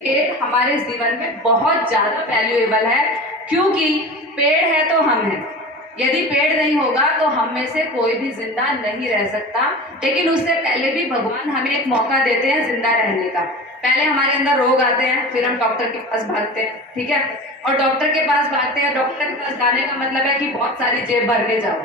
पेड़ हमारे जीवन में बहुत ज्यादा वैल्यूएबल है, क्योंकि पेड़ है तो हम हैं। यदि पेड़ नहीं होगा तो हम में से कोई भी जिंदा नहीं रह सकता। लेकिन उससे पहले भी भगवान हमें एक मौका देते हैं जिंदा रहने का। पहले हमारे अंदर रोग आते हैं, फिर हम डॉक्टर के पास भागते हैं, ठीक है। और डॉक्टर के पास भागते हैं, डॉक्टर के पास जाने का मतलब है कि बहुत सारी जेब भर के जाओ,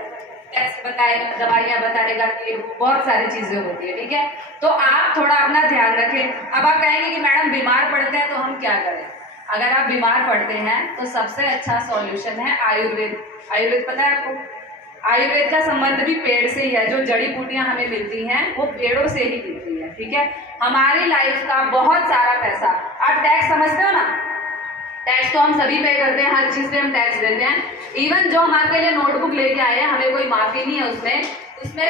टेस्ट बताएगा, दवाइयां बताएगा, कि बहुत सारी चीजें होती है, ठीक है। तो आप थोड़ा अपना ध्यान रखें। अब आप कहेंगे कि मैडम बीमार पड़ते हैं तो हम क्या करें। अगर आप बीमार पड़ते हैं तो सबसे अच्छा सॉल्यूशन है आयुर्वेद। आयुर्वेद पता है आपको? आयुर्वेद का संबंध भी पेड़ से ही है। जो जड़ी बूटियां हमें मिलती हैं वो पेड़ों से ही मिलती है, ठीक है। हमारी लाइफ का बहुत सारा पैसा, आप टैक्स समझते हो ना, टैक्स तो हम सभी पे करते हैं, हर चीज पे हम टैक्स देते हैं। इवन जो हम आपके लिए नोटबुक लेके आए हैं, हमें कोई माफी नहीं है उसमें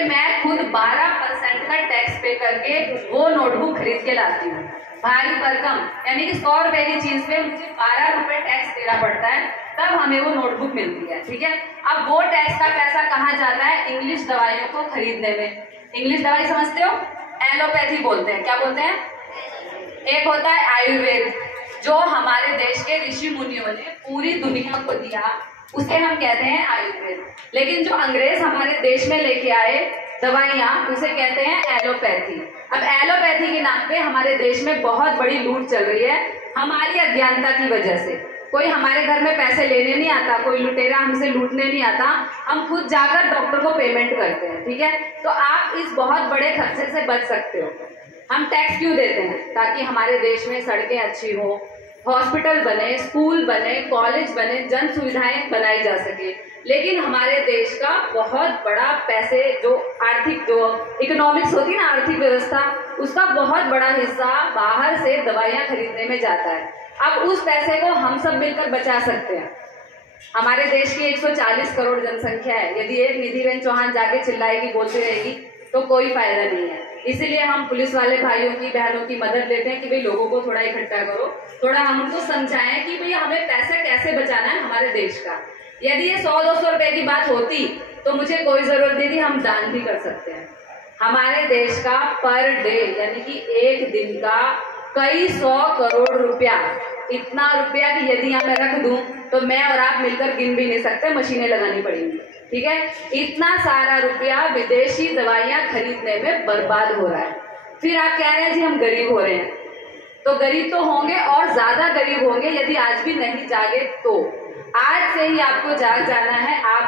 मैं खुद 12% का टैक्स पे करके वो नोटबुक खरीद के लाती हूँ। भारी भरकम, यानी कि 100 रुपए की चीज पे मुझे 12 रुपए टैक्स देना पड़ता है, तब हमें वो नोटबुक मिलती है, ठीक है। अब वो टैक्स का पैसा कहाँ जाता है? इंग्लिश दवाइयों को खरीदने में। इंग्लिश दवाई समझते हो? एलोपैथी बोलते हैं। क्या बोलते हैं? एक होता है आयुर्वेद, जो हमारे देश के ऋषि मुनियों ने पूरी दुनिया को दिया, उसे हम कहते हैं आयुर्वेद। लेकिन जो अंग्रेज हमारे देश में लेके आए दवाइयां, उसे कहते हैं एलोपैथी। अब एलोपैथी के नाम पे हमारे देश में बहुत बड़ी लूट चल रही है, हमारी अज्ञानता की वजह से। कोई हमारे घर में पैसे लेने नहीं आता, कोई लुटेरा हमसे लूटने नहीं आता, हम खुद जाकर डॉक्टर को पेमेंट करते हैं, ठीक है। तो आप इस बहुत बड़े खर्चे से बच सकते हो। हम टैक्स क्यों देते हैं? ताकि हमारे देश में सड़कें अच्छी हो, हॉस्पिटल बने, स्कूल बने, कॉलेज बने, जन सुविधाएं बनाई जा सके। लेकिन हमारे देश का बहुत बड़ा पैसे, जो आर्थिक, जो इकोनॉमिक्स होती है ना, आर्थिक व्यवस्था, उसका बहुत बड़ा हिस्सा बाहर से दवाइयां खरीदने में जाता है। अब उस पैसे को हम सब मिलकर बचा सकते हैं। हमारे देश की 140 करोड़ जनसंख्या है। यदि एक निधि बेन चौहान जाके चिल्लाएगी, बोलती रहेगी, तो कोई फायदा नहीं है। इसीलिए हम पुलिस वाले भाइयों की, बहनों की मदद लेते हैं कि भाई लोगों को थोड़ा इकट्ठा करो, थोड़ा हम उनको समझाएं कि भाई हमें पैसे कैसे बचाना है हमारे देश का। यदि ये 100-200 रुपए की बात होती तो मुझे कोई जरूरत नहीं थी, हम दान भी कर सकते हैं। हमारे देश का पर डे, यानी कि एक दिन का कई 100 करोड़ रुपया, इतना रुपया कि यदि यहाँ मैं रख दूं तो मैं और आप मिलकर गिन भी नहीं सकते, मशीनें लगानी पड़ेंगी, ठीक है। इतना सारा रुपया विदेशी दवाइयां खरीदने में बर्बाद हो रहा है। फिर आप कह रहे हैं जी हम गरीब हो रहे हैं, तो गरीब तो होंगे और ज्यादा गरीब होंगे यदि आज भी नहीं जागे तो। आज से ही आपको जाग जाना है। आप